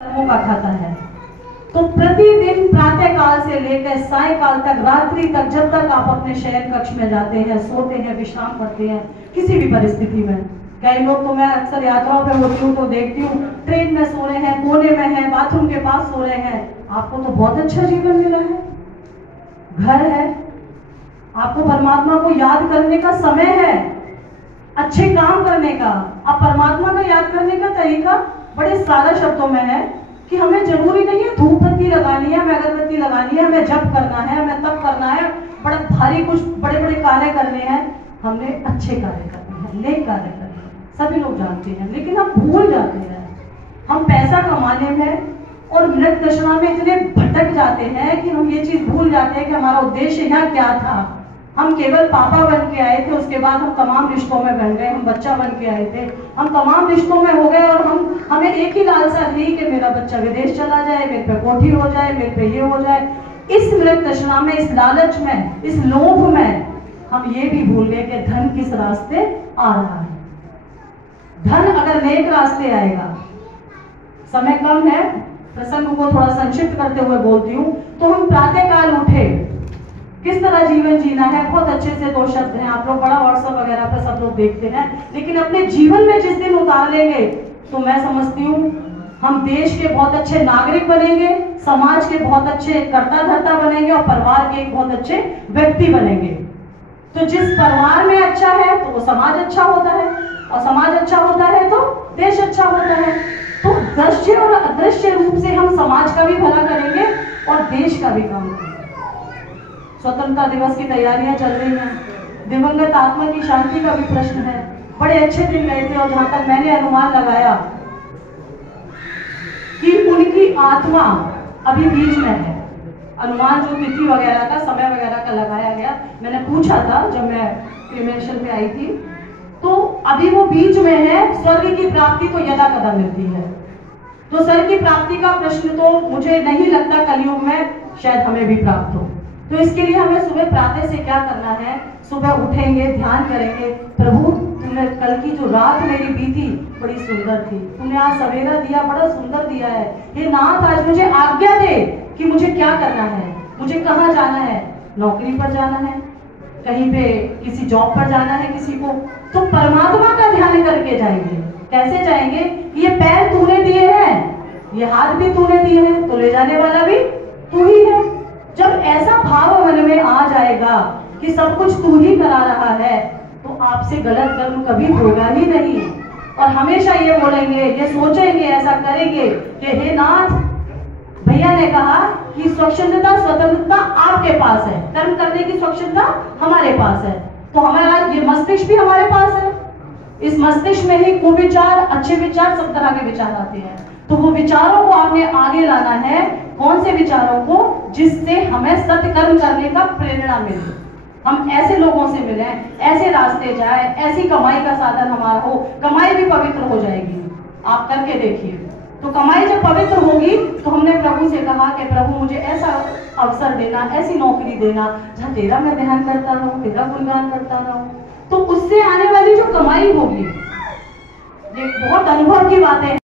कर्मों का खाता है। तो प्रतिदिन प्रातः काल से लेकर सायंकाल तक, रात्रि तक, जब तक आप अपने शयन कक्ष में जाते हैं, सोते हैं, विश्राम करते हैं, किसी भी परिस्थिति में, कई लोग तो मैं अक्सर यात्राओं पे होती हूँ तो देखती हूँ ट्रेन में सो रहे हैं, कोने में है, बाथरूम के पास सो रहे हैं। आपको तो बहुत अच्छा जीवन मिला है, घर है, आपको परमात्मा को याद करने का समय है, अच्छे काम करने का। अब परमात्मा को याद करने का तरीका बड़े सादा शब्दों में है कि हमें जरूरी नहीं है धूप बत्ती लगानी है, हमें अगरबत्ती लगानी है, हमें जप करना है, हमें तप करना है, बड़ा भारी कुछ बड़े बड़े कार्य करने हैं। हमने अच्छे कार्य करने हैं, नेक कार्य करने हैं, सभी लोग जानते हैं, लेकिन हम भूल जाते हैं। हम पैसा कमाने में और मृत दशा में इतने भटक जाते हैं कि हम ये चीज भूल जाते हैं कि हमारा उद्देश्य यहाँ क्या था। हम केवल पापा बन के आए थे, उसके बाद हम तमाम रिश्तों में बन गए, हम बच्चा बन के आए थे, हम तमाम रिश्तों में हो गए और हमें एक ही लालसा थी कि मेरा बच्चा विदेश चला जाए, मेरे पे कोठी हो जाए, मेरे पे ये हो जाए। इस मृत दशा में, इस लालच में, इस लोभ में हम ये भी भूल गए कि धन किस रास्ते आ रहा है। धन अगर नेक रास्ते आएगा, समय कम है, प्रसंग को थोड़ा संक्षिप्त करते हुए बोलती हूँ, तो हम प्रातः काल उठे, किस तरह जीवन जीना है, बहुत अच्छे से दो शब्द हैं, आप लोग बड़ा व्हाट्सएप वगैरह पे सब लोग देखते हैं, लेकिन अपने जीवन में जिस दिन उतार लेंगे तो मैं समझती हूँ हम देश के बहुत अच्छे नागरिक बनेंगे, समाज के बहुत अच्छे कर्ता धर्ता बनेंगे और परिवार के एक बहुत अच्छे व्यक्ति बनेंगे। तो जिस परिवार में अच्छा है तो वो समाज अच्छा होता है, और समाज अच्छा होता है तो देश अच्छा होता है। तो दृश्य और अदृश्य रूप से हम समाज का भी भला करेंगे और देश का भी काम करेंगे। स्वतंत्रता दिवस की तैयारियां चल रही हैं, दिवंगत आत्मा की शांति का भी प्रश्न है। बड़े अच्छे दिन गए थे और जहां तक मैंने अनुमान लगाया कि उनकी आत्मा अभी बीच में है। अनुमान जो तिथि वगैरह का, समय वगैरह का लगाया गया, मैंने पूछा था जब मैं क्रिमेशन पे आई थी, तो अभी वो बीच में है। स्वर्ग की प्राप्ति तो यदा कदा मिलती है, तो स्वर्ग की प्राप्ति का प्रश्न तो मुझे नहीं लगता कलयुग में शायद हमें भी प्राप्त हो। तो इसके लिए हमें सुबह प्रातः से क्या करना है, सुबह उठेंगे, ध्यान करेंगे, प्रभु तुमने कल की जो रात मेरी बीती बड़ी सुंदर थी, तुमने आज सवेरा दिया बड़ा सुंदर दिया है, हे नाथ आज मुझे आज्ञा दे कि मुझे क्या करना है, मुझे कहाँ जाना है, नौकरी पर जाना है, कहीं पे किसी जॉब पर जाना है किसी को, तो परमात्मा का ध्यान करके जाएंगे। कैसे जाएंगे? ये पैर तूने दिए हैं, ये हाथ भी तूने दिए हैं, तो ले जाने वाला भी तू ही है। जब ऐसा भाव मन में आ जाएगा कि सब कुछ तू ही करा रहा है, तो आपसे गलत कर्म कभी होगा ही नहीं। और हमेशा ये बोलेंगे, ये सोचेंगे, ऐसा करेंगे कि हे नाथ, भैया ने कहा कि स्वच्छंदता स्वतंत्रता आपके पास है, कर्म करने की स्वच्छंदता हमारे पास है, तो हमारा ये मस्तिष्क भी हमारे पास है। इस मस्तिष्क में ही कुविचार, अच्छे विचार, सब तरह के विचार आते हैं। तो वो विचारों को आपने आगे लाना है। कौन से विचारों को? जिससे हमें सत्कर्म करने का प्रेरणा मिले, हम ऐसे लोगों से मिले, ऐसे रास्ते जाए, ऐसी कमाई का साधन हमारा हो, कमाई भी पवित्र हो जाएगी। आप करके देखिए, तो कमाई जब पवित्र होगी तो हमने प्रभु से कहा कि प्रभु मुझे ऐसा अवसर देना, ऐसी नौकरी देना जहाँ तेरा मैं ध्यान करता रहूं, तेरा गुणगान करता रहूं। तो उससे आने वाली जो कमाई होगी, ये बहुत अनुभव की बातें हैं।